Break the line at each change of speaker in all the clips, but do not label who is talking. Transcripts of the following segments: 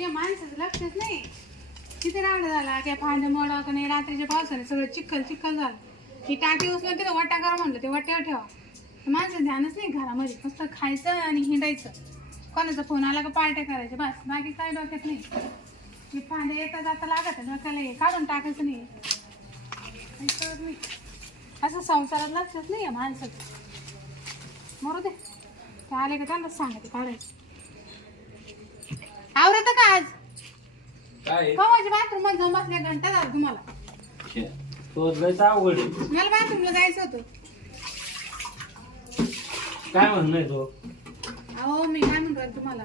हे माणसाचं लक्षच नाही. किती राडा झाला काय फांद्या मोडा का नाही रात्रीच्या पावसाने सगळं चिखल चिखल झालं. ही टाकी उचलून तिथं वाटा करा म्हणलं ते वाट्यावर ठेवा. माणसं ध्यानच नाही घरामध्ये फक्त खायचं आणि हिंडायचं. कोणाचा फोन आला का पार्ट्या करायच्या बस. बाकी काय डोक्यात नाही. हे फांदे येता जाता लागत आहे डोक्याला हे काढून टाकायचं नाही. नाही. असं संसारात लक्षच नाही आहे माणसाचं. मरू दे. ते आले का त्यांनाच सांगायचं काढायचं. आवरत का आज?
काय?
कवाची बाथरूममध्ये जाऊन बसल्या घंटा झाला तुम्हाला.
तो लयच अवघड आहे.
मला बाथरूमला जायचं होतं.
काय म्हणणं तो?
अहो मी काय म्हणतो तुम्हाला?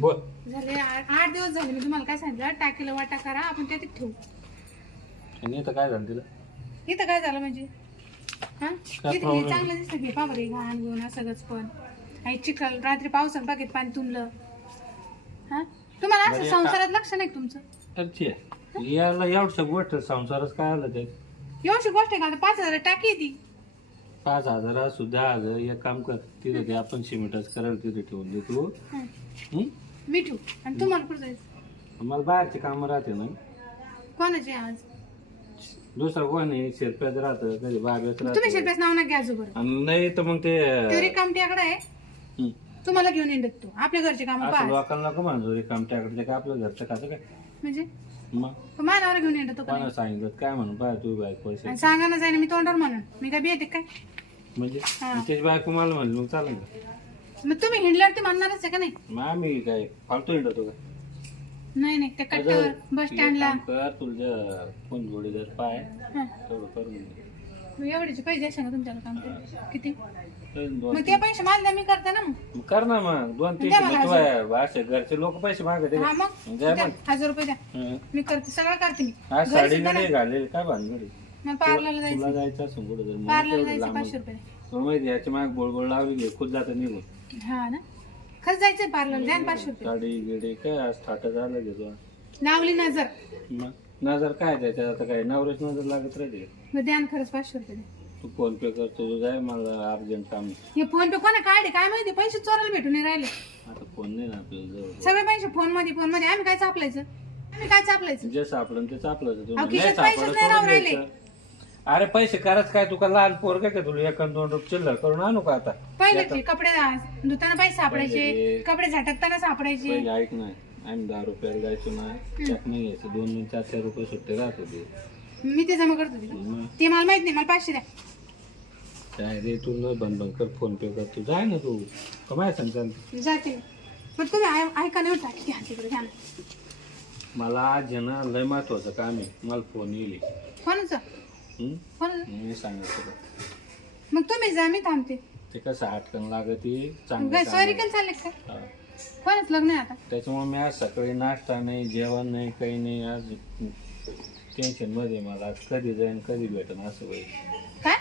बोल.
झाले आठ आठ दिवस झाले मी तुम्हाला काय सांगितलं? टाकीला वाटा करा आपण त्यात ठेवू.
आणि इथं काय झालं तिला?
इथं काय झालं म्हणजे? हा? इथं हे? चांगलं दिसतं की पा बरे घाण घेऊन सगळंच पण. आणि चिखल रात्री पावसात बागेत पाणी तुंबलं. असं
बरं,
संसारात लक्ष नाही का तुमचं?
अच्छी याला एवढ्या गोष्ट संसारच काय आलं ते?
एवढी गोष्ट आहे का? आता पाच हजार टाकी आहे ती.
पाच हजार असू दहा हजार एक काम कर. तिथे ते आपण सिमेंटच करायला तिथे ठेवून दे तू.
हा.
हं?
मिठू आणि तुम्हाला कुठं जायचं?
मला बाहेरचे कामं राहते ना.
कोणाचे आज?
दुसरं कोणी शिरप्यात राहतं कधी बागेत
तुम्ही
राहतं.
शिरप्याच नाव ना घ्या बरं.
आणि नाही तर मग ते
ते रिकामट्याकडे आहे. तुम्हाला घेऊन येत तो. आपल्या घरचे काम
असं
पाहा.
लोकांना नको म्हणतो रिकाम त्याकडे काय आपलं घरचं खातं काय?
म्हणजे?
मग?
मानावर घेऊन येतो का
कोणा सांगितलं? काय म्हणून? पाय तू बायक पैसे
आणि सांगा ना जाईन मी तोंडावर म्हणून. मी काय बिये काय?
म्हणजे?
हा.
बायको मला म्हणली मग चालेल का?
मग तुम्ही हिंडल्यावरती म्हणणारच आहे का नाही?
मग आम्ही काय फालतू हिंडतो का?
नाही नाही त्या कट्ट्यावर बस स्टँडला.
काम कर तुझ्या जोडी जर पाय. तेवढं करून दे.
एवढेचे पैसे सांगा तुमच्याला काम ते. किती?
दोन
मग ते पैसे मला मी करते ना मग.
मग कर ना मग. दोन तीन
द्या मला
असे घरचे लोक पैसे मागते
हा मग.
द्या
द्या,
मग.
हजार रुपये द्या.
हं.
मी करते सगळं करते मी.
आज
घरी
साडी
सुद्धा
नाही
नाही.
घालेली काय भानगडी?
मग पार्लरला जायचं
तुला जायचं. असं कुठं जर
पार्लरला जायचं पाचशे रुपये.
तुला माहिती याची माग बोळबोळ लावली खुद जातं निघून.
हा ना. खरंच जायचंय पार्लर द्या ना पाचशे रुपये.
साडी गिडी काय आज थाट झालं घेतो
लावली नजर.
मग? नजर काय त्याच्यात? आता काय नवऱ्याच नजर लागत राहते
मग द्या ना खरंच पाचशे रुपये द्या.
तू फोन पे करतो तू जाय मला अर्जंट काम. आहे.
हे फोन पे कोणा काढे काय माहिती? पैसे चोरायला भेटून नाही राहिले.
आता फोन नाही ना आपल्याला जवळ
सगळे पैसे फोनमध्ये फोनमध्ये. आम्ही काय चापलायचं आम्ही काय चापलायचं
जे सापडलं ते सापडलं
अहो,
तुम्ही
खिशात
नाही
पैसेच राहिले.
अरे पैसे करायचं काय? तुका लहान पोर काय तुला? एक दोन रुपये चिल्लर करून आणू का आता?
पहिले ते कपडे धुताना पैसे सापडायचे
ते-
कपडे झटकताना सापडायचे.
पहिले ऐक नाही आम्ही दहा रुपयाला जायचो ना त्यात नाही यायचं दोन दोन चार चार रुपये सुट्टे राहत होते.
मी ते जमा करतो
मग?
ते मला माहीत नाही मला पाचशे द्या.
काय रे तू न बंद बंद कर फोन पे कर. तू जाय ना तू. कमाय सांगताल
जाते. पण तुम्ही ऐ- ऐका नाही होता घ्या तिकडे घ्या ना.
मला आज आहे ना लय महत्वाचं काम आहे. मला फोन येईल.
कोणाचं?
हं? मी सांगत होतो.
मग तुम्ही जा मी थांबते.
ते कसं आटकन लागत चांगलं
काय
काम
सॉरी
आहे.
पण चालले का?
हा.
कोणाच लग्न आहे आता?
त्याच्यामुळे मी आज सकाळी नाश्ता नाही जेवण नाही काही नाही. आज टेन्शनमध्ये मला. कधी जाईन कधी भेटन असं होईल.
काय?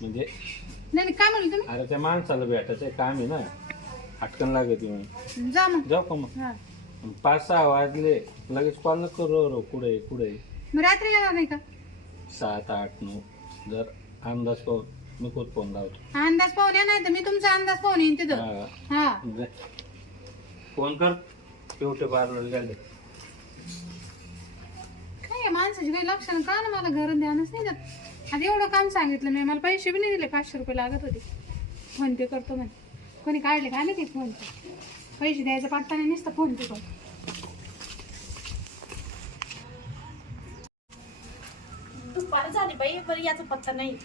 म्हणजे
नाही नाही, काय म्हणलं तुम्ही?
अरे त्या माणसाला भेटायचं काम आहे ना. आटकन लागत म्हणून.
जा मग.
जाऊ का मग?
हा.
पाच सहा वाजले लगेच कॉल करू रो कुठे कुठे?
मग रात्री येणार नाही का?
सात आठ नऊ. जर अंदाज पाहून मी खूप फोन लावतो.
अंदाज पाहून या नाही तर मी तुमचा अंदाज पाहून येईन तिथं.
हा.
हा.
जा. फोन कर. शेवटे पार्लर गेले.
काय आहे, माणसाची काही लक्षण? का ना मला घर ध्यानच नाही जात? आता एवढं काम सांगितलं मी मला पैसे बी नाही दिले. पाचशे रुपये लागत होते. फोन पे करतो म्हणे. कोणी काढले का नाही ते फोन पे? पैसे द्यायचं पत्ता नाही फोन पे करतो
दुपार झाली बाई. बरं याचा पत्ता नाही.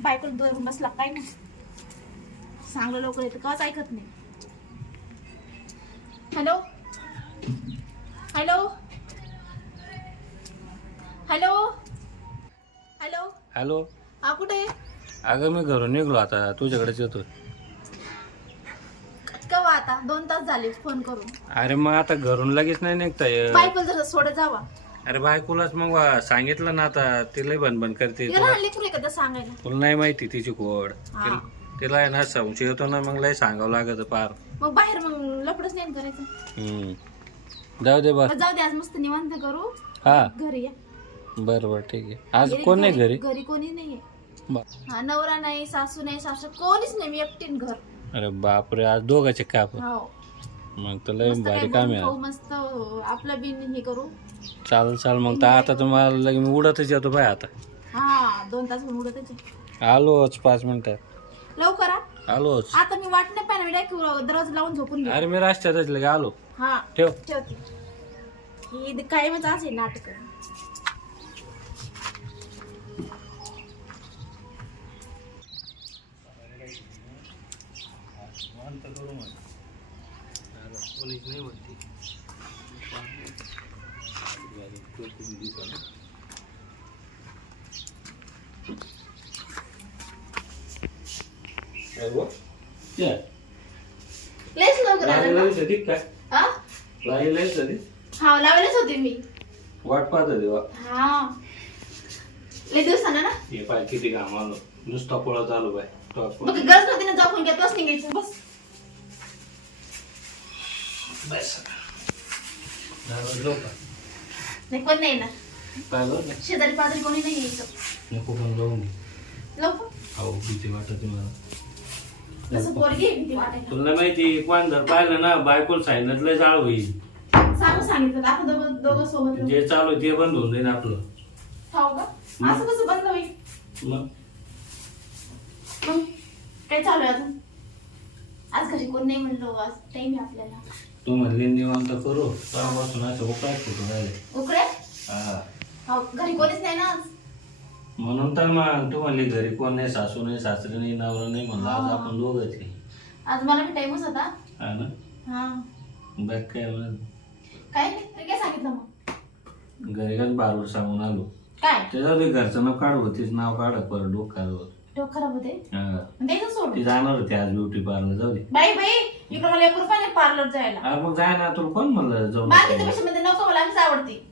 बायकोला धरून बसला. काय नाही. चांगलं लवकर येतं. काच ऐकत नाही. Hello? Hello? Hello? Hello?
Hello?
हा कुठे
अगं मी घरून निघलो आता. तुझ्याकडेच येतो
केव्हा आता? दोन तास झाले फोन करून.
अरे मग आता घरून लगेच नाही निघता येत.
बायकोला जरा सोडत जावा.
अरे बायकोलाच मग वा- सांगितलं ना आता. तिला बन करते.
तिला सांगायला?
नाही माहिती तिची कोड
हा.
तिला- तिला आहे ना संशय येतो ना मग लय सांगावं लागत पार
मग बाहेर मग लपडच नाही करायचं.
हम्म. जाऊ दे बस
मग जाऊ दे आज मस्त निवांत करू.
हा.
घरी या.
बरं बरं ठीक आहे. आज कोण नाही घरी?
घरी? कोणी नाहीये.
बा-
हा नवरा नाही सासू नाही सासू कोणीच नाही मी एकटीन घर.
अरे बापरे आज दोघाचे का आपण?
हो.
मग तर लय
मस्त
भारी
काय
काम
बनवून
आहे
खाऊ, मस्त आपलं बिन हे करू.
चाल चाल मग तर आता तुम्हाला लगे मी उडतच येतो बाय आता.
हा दोन तास उडत
आलोच पाच मिनिटात
लवकर.
आलोच
आता मी वाट नाही पाहिजे डायरेक्ट दरवाजा लावून झोपून घे
अरे मी रस्त्यातच लगे आलो.
हा
ठेव.
ठेवते. ही कायमच असे नाटक. लयच लवकर आलं ना? हा? हा लावायलाच होते मी.
वाट पाहत देवा
हा. लय दिवसानं ना?
हे पाय किती काम आलो. नुसता पळत आलो बाय
मग गरज नव्हती ना जाऊन घेत बस निघायचं. बस. नाही कोण नाही येणार
पाहिलं
शेजारी पाजारी कोणी नाही यायचं.
नको पण जाऊन घे
लवकर.
अहो भीती वाटत मला.
तसं पोरगी आहे भीती वाटायला.
तुला माहिती कोण जर पाहिलं ना बायकोला सांगितलं लय जाळ होईल.
सांगू सांगितलं आपण दोघं दोघं सोबत राहू.
जे चालू आहे ते बंद होऊन जाईल आपलं.
ठाऊ का? असं कसं बंद होईल?
मग?
मग? काय चालू आहे अजून? आज घरी कोण नाही म्हणलो आज टाइम आहे आपल्याला.
तू म्हणली निवांत करू. तेव्हापासून असं उपाय कुठून राहिले? हा.
हो घरी कोणीच नाही ना आज?
म्हणून तर मग तू म्हणली घरी कोण नाही सासू नाही सासरे नाही नवरा नाही म्हणलं आज. आपण दोघंच आहे.
आज मला बी टाइमच होता.
हा ना?
हा.
बॅग काय मग
काय नाही तरी काय सांगितलं मग?
घरी काय बारूड सांगून आलो.
काय?
त्याच्यावर ते घरचं नाव काढ होतीच नाव काढ परत डोक्यावर
डोकं खराब होते
हा.
मग द्यायचं सोड.
ती जाणार होती आज ब्युटी पार्लर जाऊ दे.
बाई बाई इकडं मला एक रुपया नाही पार्लर जायला.
अरे मग जाय ना तुला कोण म्हणलं जाऊ
बाकीच्या
नको
पेक्षा मध्ये नको मला आधीच आवडते.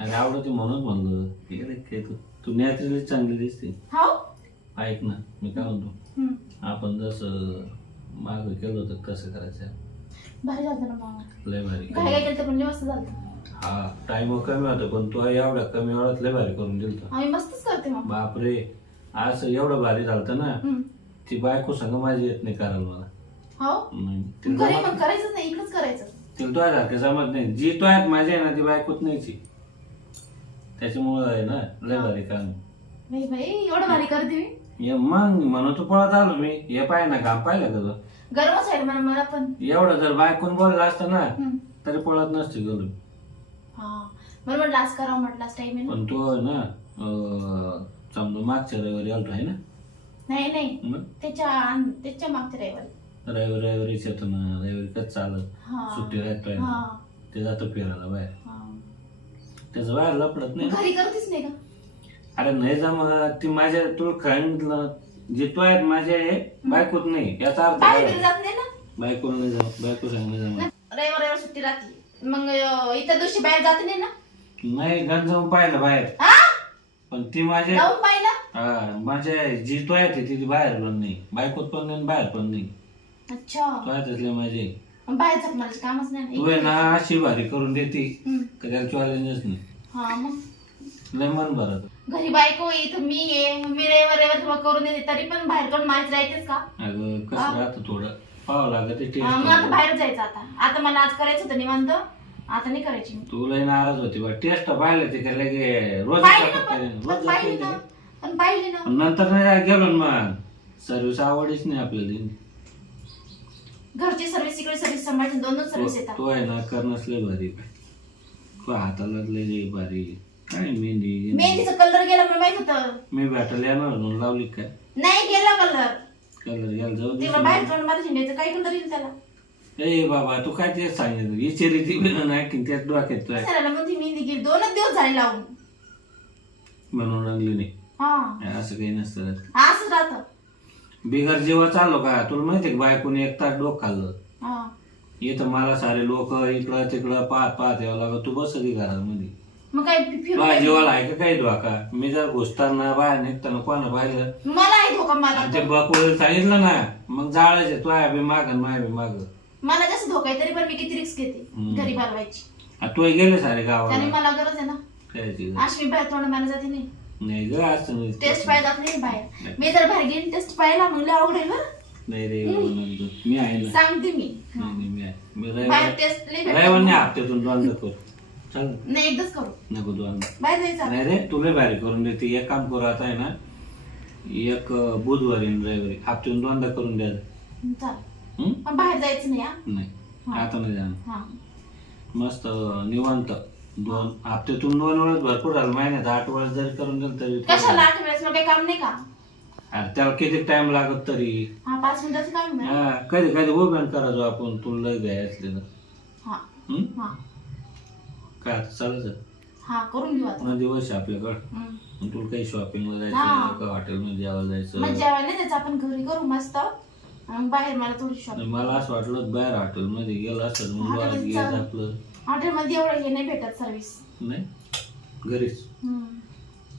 अरे आवडते म्हणून म्हणलं. ठीक आहे काय तू तू नॅचरली चांगली दिसते.
हो?
ऐक ना मी काय म्हणतो?
हम्म.
आपण जसं माग केलं होतं कसं करायचं?
भारी झालं ना मग
लय भारी
काय काय केलं तर पण व्यवस्थित झालं.
हा टाइम कमी होता पण तू एवढ्या कमी वेळात लय भारी करून दिलं
आम्ही मस्तच करते मग
बापरे. आज एवढं भारी झालं ना
हम्म.
ती बायको संग माझी येत नाही करायला मला.
हो?
नाही. तिला
घरी
जमत-
मग करायचंच नाही इकडंच करायचं.
तिला तो सारखं जमत नाही. जी तो आहेत माझी आहे ना ती बायकोच नाहीची त्याच्यामुळं आहे ना लय भारी काम
बाई एवढं भारी करते मी.
ये मग म्हणून तू पळत आलो मी. हे पाय ना काम पाहिलं का
गरमच आहे मला मला पण.
एवढं जर बायकोन बोललं असतं ना
हम्म.
तरी पळत नसते गेलो
हा. मला म्हटलं आज करावं म्हटलं आज टाइम आहे ना.
पण तू आहे ना अं, समजा मागच्या रविवारी आलतो आहे ना?
नाही नाही.
मग?
त्याच्या आन- त्याच्या मागच्या रविवारी.
रविवारी रविवारीच येतो ना. रविवारी कच चालत?
हा.
सुट्टी राहतोय ना
हा.
ते जातो फिरायला बाहेर.
हा.
त्याचं बाहेर लपडत नाही.
घरी करतेच नाही का?
अरे नाही जमा. ती माझ्या तुला सांगितलं जे तो आहेत माझे आहे बायकोत नाही. याचा अर्थ
बाहेर
काय?
बिहेर जात नाही ना?
बायको नाही जमा बायको सांग नाही जमा
रविवार रविवार सुट्टी राहते. मग अं, इतर दिवशी बाहेर जात नाही ना?
नाही गण जाऊन पाहिलं बाहेर.
हा?
पण ती माझे
जाऊन पाहिलं
हा माझ्या जी तो आहे ती बाहेर पण नाही. बायकोत पण नाही आणि बाहेर पण नाही.
अच्छा.
तो आहे असले माझे.
बाहेर कामच नाही
तू आहे ना अशी भारी करून देते
हम्म.
का त्याला चॅलेंजच नाही.
हा मग?
लय मन भरत.
घरी बायको आहे इथं मी आहे मी रविवार रविवार तुम्हाला करून देते तरी पण बाहेर कडून माहीत राहायचेच का?
अगं कसं राहतं थोडं. पाहावं लागत ते
हा, मग आता
टेस्ट
बाहेर जायचं आता. आता मला आज करायचं होतं निवांत. आता नाही करायची मी.
तू लय नाराज होती बा. टेस्ट पाहिलं ते का लगे रोज
पाहिली ना पण
ते,
पण
रोज
पाहिली ना.
ते.
पण पाहिली ना.
पण नंतर नाही गेलो ना मग. सर्विस आवडीच नाही आपल्याला
घरची सर्व्हिस इकडे सर्व्हिस सांभाळते दोन दोन सर्व्हिस
तो
येतात.
तो आहे ना करणंच लय भारी तो हाताला लय भारी काय मेहंदी
मेहंदीचा कलर गेला मला माहीत होतं.
मी भेटायला येणार म्हणून लावली काय
नाही गेला कलर
कलर घ्यायला जाऊ दे
तिला बाहेर तोंड मला झेंड्याचं काही कलर येईल त्याला.
ए बाबा तू काय तेच सांगितलं? विचारी ती नाही की त्यात डोक्यात
ती मेहंदी गेली दोनच दिवस झाले लावून.
म्हणून रंगली नाही.
हा.
असं काही नसतं
असंच राहतं.
बिगर जेव्हा चाललो का तुला माहितीये का बायकोने एक तास डोक खाल्लं.
हा.
इथं मला सारे लोक इकडं तिकडं पाहत पाहत यावं लागत तू बस कधी घरामध्ये.
मग काय
तुला जेवायला आहे का काही धोका? मी जर घुसताना बाहेर निघताना कोणा पाहिलं
मला आहे धोका मला
आणि ते बकुळ सांगितलं ना मग जाळायचे तू आहे बी माग माय बी माग.
मला जास्त धोका आहे तरी पण मी किती रिक्स घेते. घरी बालवायची
तू गेले सारे
त्याने
गावाला
मला गरज आहे ना.
कायची
अशी मी बाहेर तोंड मला जाते नाही.
नाही ग.
टेस्ट पाहिजे नाही बाहेर. मी जर बाहेर गेली टेस्ट पाहिला अवघड आहे बरं.
नाही रे मी आहे ना.
सांगते मी.
नाही नाही मी आहे. मी
बाहेर
रविवार
टेस्ट लय
रविवार नाही
भेटतात.
हप्त्यातून दोनदा करू. चाल
नाही एकदाच करू.
नको दोनदा.
बाहेर जायचं
नाही रे तुला भारी करून देते. एक काम करू आता आहे ना एक अं, बुधवारी आणि रविवारी हप्त्यातून दोनदा करून द्या.
चाल
हं?
पण बाहेर जायचं नाही हा?
नाही. आता नाही जाणार.
हा.
मस्त निवांत. दोन हप्त्यातून दोन वेळेस भरपूर झालं. महिन्यात आठ वेळेस जरी करून दिलं तरी
कशाला आठ वेळेस? मग काही काम नाही का?
अरे त्याला किती टाइम लागत तरी?
हा पाच मिनिटाचं काम आहे.
हा कधी कधी उभ्यान करायचो आपण. तुला लय घ्याय असले तर
हा.
हं?
हा.
काय आता चालायचं
हा करून घेऊ आता.
पुन्हा दिवस आहे आपल्याकडं.
हम्म.
मग तुला काही शॉपिंगला
हा.
जायचं का? हॉटेलमध्ये जेवायला जायचं?
जेवायला नाही जायचं. आपण घरी करू मस्त. बाहेर मला थोडी शॉप
नाही, मला असं वाटलं बाहेर हॉटेलमध्ये गेलं असतं मग
हॉटेलमध्ये
बाहेर
चालू.
आपलं.
हॉटेलमध्ये एवढं हे नाही भेटत सर्व्हिस
नाही? घरीच.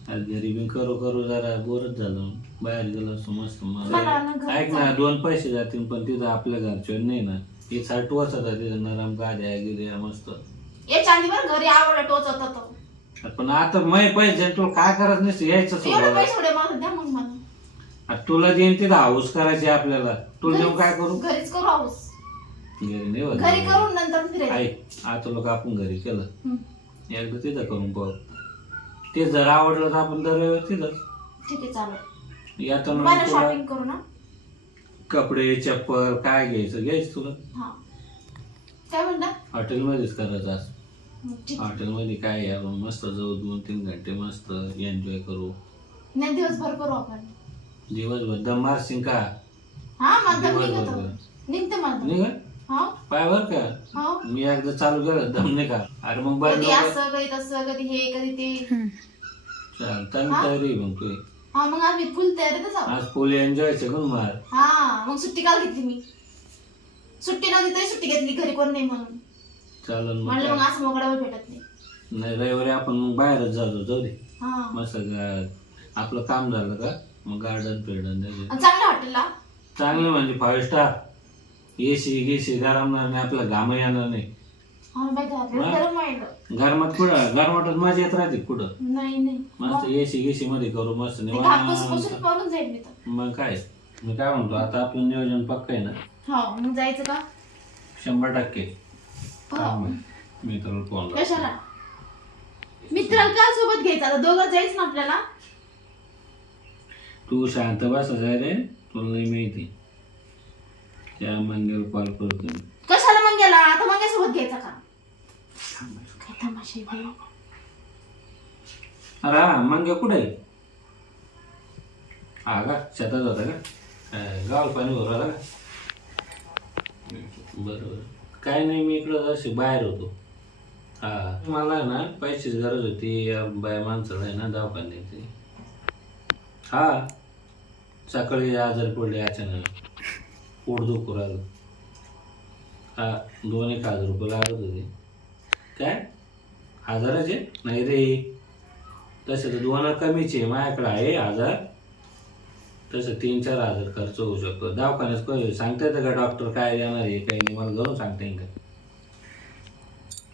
आज घरी बी करू करू जरा बोरच झालं बाहेर गेलो असतो मस्त
मला ना घरचं-
ऐक ना दोन पैसे जातील पण तिथं आपल्या घरच्या नाही ना. एक साठ वर्ष तिथं नरम गाद्या गिद्या मस्त.
घरी आवडलं टोचत होतो.
पण आता मै पैसे तुला काय करायचं नसतं यायचं
एवढे
सोबत.
पैसे थोडे मला द्या मग मला.
आता तुला देईन तिथं हाऊस करायची आपल्याला. तुला देऊन काय करू?
घरीच करू हाऊस
घरी नाही होत.
घरी करून नंतर फिरायचं
ऐक आता लोक आपण घरी केलं. एकदा तिथं करून पाहू. ते जर आवडलं तर आपण दर तिथंच.
ठीक आहे चालेल.
येताना
मला
मग तुला
शॉपिंग करू ना?
कपडे चप्पल काय घ्यायचं? घ्यायचं तुला.
हा. काय म्हणता?
हॉटेलमध्येच करायचं
हम्म, ठीक
हॉटेलमध्ये काय आहे? आपण मस्त जाऊ दोन तीन घंटे मस्त एन्जॉय करू.
नाही दिवसभर करू आपण.
दिवसभर. दम मारशील का?
हा माझं
दिवसभर.
निघतो
करू.
निघते माझं
नाही का
हा?
पाय बर का
हा?
मी एकदा चालू केलं दम नाही का? अरे मग बरं
कधी
नको.
असं कधी तसं कधी हे कधी ते.
चालता तयारी मग तू.
हा मग आम्ही फुल तयारीतच आहोत
आज फुल एन्जॉय करून मार.
हा मग सुट्टी काल घेतली मी. सुट्टी नव्हती तरी सुट्टी घेतली घरी कोण नाही म्हणून.
चालन मग
म्हणलं मग
काय.
असं मोकळ्यावर भेटत नाही.
नाही रविवारी आपण मग बाहेरच जातो जाऊ दे.
हा.
मस्त गा- आपलं काम झालं का? मग गार्डन फिर्डन
आणि चांगल्या हॉटेलला
चांगलं म्हणजे फाईव्ह स्टार एसी गेसी गरमणार नाही आपला घाम येणार नाही.
हा बाई घरात? गरम वाढलं
गरमात कुठं? गरमाटात मजा येत राहते कुठं?
नाही नाही.
मस्त एसी गेसी मध्ये करू मस्त
ते घापूस
निवांत.
पुसून पळून जाईल मी तर.
मग काय? मी काय म्हणतो आता आपलं नियोजन पक्क आहे ना?
हो मग जायचं का?
शंभर टक्के.
हो.
आहे. मी तर फोन लावतो.
कशाला? मित्राला का सोबत घ्यायचं? आता दोघं जायच ना आपल्याला?
तू शांत बस रे. तुला नाही माहिती. त्या मंदिर कॉल करतो मी.
कशाला मग गेला आता मग सोबत घ्यायचा का? काय तमाशा आहे बाई.
अरे हा मंग्या कुठे आहे? हा का? शेतात होता का? काय, गावाला पाणी भरू आला का? बरोबर. काय नाही मी इकडं असे बाहेर होतो. हा मला ना पैशाची गरज होती. या बाय माणसाला आहे ना दवाखान्याची हा. सकाळी आजारी पडले अचानक पोट दुखू राहिलं हा दोन एक हजार रुपये लागत होते. काय? हजाराचे? नाही रे. तसं तर दोन कमीच आहे माझ्याकडे आहे हजार. तसं तीन चार हजार खर्च होऊ शकतो. दवाखान्यात काय सांगता येतं का डॉक्टर काय देणार आहे? काही नाही मला घरून सांगता येईल का?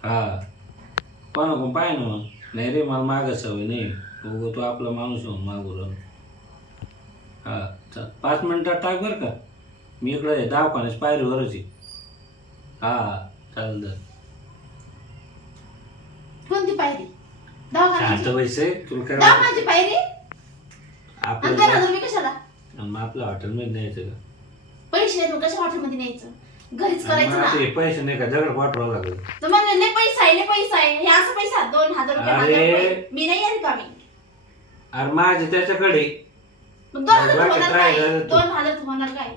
हा. पण नको पाय ना मग? नाही रे मला मागं सवय नाही. उगं तो आपला माणूस म्हणून मागू राहून हा चल. पाच मिनिटात टाक बरं का. मी इकडे आहे, दवाखान्यात पायरीवरच आहे. हा चालेल
कोणती पायरी?
शांत
दवाखान्याची
पैसे तुला काय वाटतं?
दवाखान्याची पायरी? आणि
आपलं
कशाला?
आणि मग आपल्या हॉटेलमध्ये न्यायचं का?
पैसे नाही तू कशा हॉटेलमध्ये न्यायचं? घरीच
आणि
करायचं
मग
ना.
आता हे पैसे नाही का दगड पाठवावं लागेल?
तर मग लय पैसा आहे लय पैसा आहे. हे असं पैसा दोन हजार रुपये
अरे.
हजार रुपये मी नाही येत का मी?
अरे माझे त्याच्याकडे
मग दोन हजार होणार काय
करायचं तू.
दोन हजार होणार काय?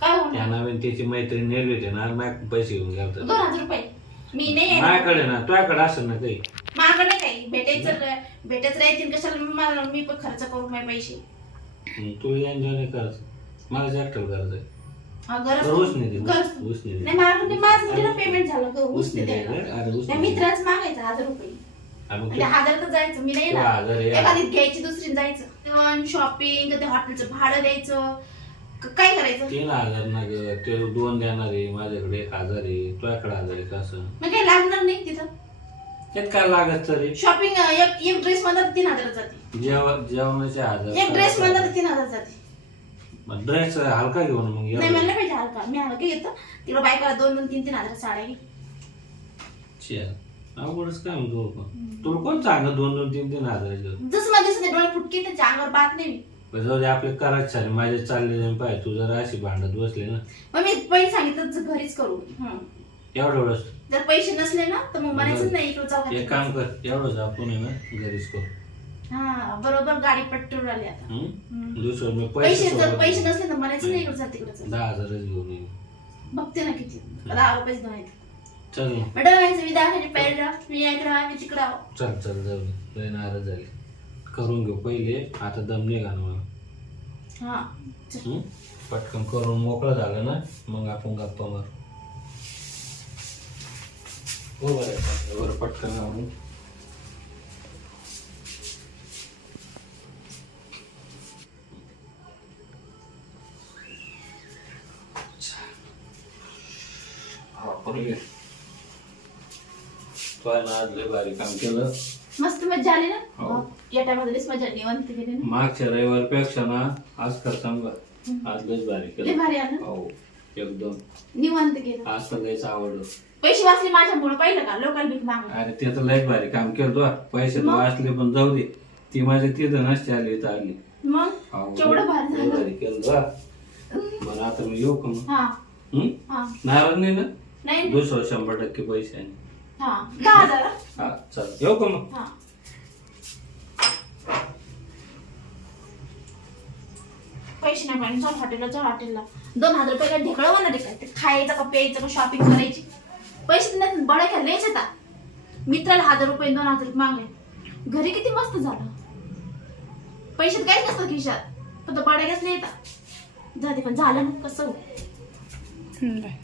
काय होणार?
नवीन त्याची मैत्रीण नेली होती ना माझ्याकडे पैसे घेऊन गेलता
दोन हजार रुपये. मी नाही येणार.
माझ्याकडे ना तुझ्याकडे असेल ना काही?
माझ्याकडे नाही काही. भेटायचं भेटायचं राहतील कशाला मला मी पण खर्च करू माझे पैसे.
मग तू एन्जॉय नाही करायचं. मला एकटं करायचं
हा, गरज
ऊस नाही
गरज.
ऊस नाही
नाही माझ्याकडे माझं पेमेंट झालं ग,
ऊस
ऊस
नाही
नाही
दे
द्यायला.
अरे ऊस
त्या
नाही दे.
मित्राच मागायचं हजार रुपये.
अरे मग
आणि त्या हजारात जायचं मी नाही
तू हजार ये.
एखादी घ्यायची दुसरी जायचं. शॉपिंग त्या हॉटेलचं भाडं द्यायचं. काय करायचं?
तीन हजार ना ग ते दोन देणार आहे माझ्याकडे एक हजार आहे तुझ्याकडे हजार आहे कसं
मग काही लागणार नाही तिथं?
त्यात काय लागत तरी?
शॉपिंग एक एक ड्रेस मध्ये तीन हजार जाते.
जेव जेवणाचे हजार.
एक ड्रेस मध्ये तीन हजार जाते.
ड्रेस हलका घेऊ ना मग
नाही
एवढं.
मला नाही पाहिजे हलका. मी हलका घेतो. तिकडे बायकाला दोन दोन तीन तीन हजार साड्या घे.
अवघडच काय म्हणतो आपण? तुला कोण सांगत दोन दोन तीन तीन हजाराचं
जसं मला दिसत डोळे फुटके त्याच्या अंगावर बात नाही.
पण जाऊ दे आपले करायचं चालेल माझे चालले जाईन पाय तू जर अशी भांडत बसले ना.
मग मी पहिले सांगितलं तर घरीच करू. हं.
एवढं एवढंच
जर पैसे नसले ना तर मग म्हणायचं नाही इकडे जाऊ
एक काम कर. एवढंच आपण आहे ना घरीच करू.
हा बरोबर गाडी पेट्रोल आली आता?
हम्म. दुसरं मी
पैसे
पैसे
जर
सोबत-
पैसे नसले तर म्हणायचं नाही इकडे जा तिकडे जा.
दहा हजारच घेऊन येईन
बघते ना किती. दहा रुपयेच दोन आहेत.
चल. ना
पहिला. मी मी तिकडं.
चल चल जाऊ दे. लय नाराज झाले. करून घेऊ पहिले. आता दम घाल मला
हा?
पटकन करून मोकळं झालं ना मग आपण गप्पा मारू. हो बरं बरं पटकन आवरून. हा, करून घे. तू आहे ना आज लय भारी काम केलं.
मस्त मजा आली ना?
हो.
हो. या टायमामध्येच मजा निवंत गेली ना?
मागच्या रविवारपेक्षा ना आज कर सांगा आज लयच भारी
लय
केलं
भारी आलं
हो एकदम.
निवंत गेलं.
आज तर लयच आवडलं.
पैसे वाचले माझ्यामुळे पाहिलं का? लोकांना भीक मागलं
अरे ते तर लयच भारी काम केलं तू पैसे तर
मग?
वाचले पण जाऊ दे. ती माझ्या तिथं नसते आली तर आली.
मग? केवढं भारी
लय
झालं.
भारी केलं तू हा. बरं आता मी येऊ का मग?
हा.
हं?
हा.
नाराज नाही ना?
नाही
दुसरं शंभर टक्के पैसे आहे.
हा दहा हजार. हा?
हा चल येऊ का मग?
हा. पैसे नाही पाहिजे चल हॉटेलला जा हॉटेलला दोन हजार रुपये ढेकळं होणार आहे काय? ते खायचं का प्यायचं का शॉपिंग करायची? पैसे नाही बळ्या घ्या लयच येतात मित्राला हजार रुपये दोन हजार रुपये मागले. घरी किती मस्त झालं. पैसे तर काहीच नसतं खिशात. फक्त बड्यालाच नाही येतात जाते पण झालं ना कसं
हम्म, बाय.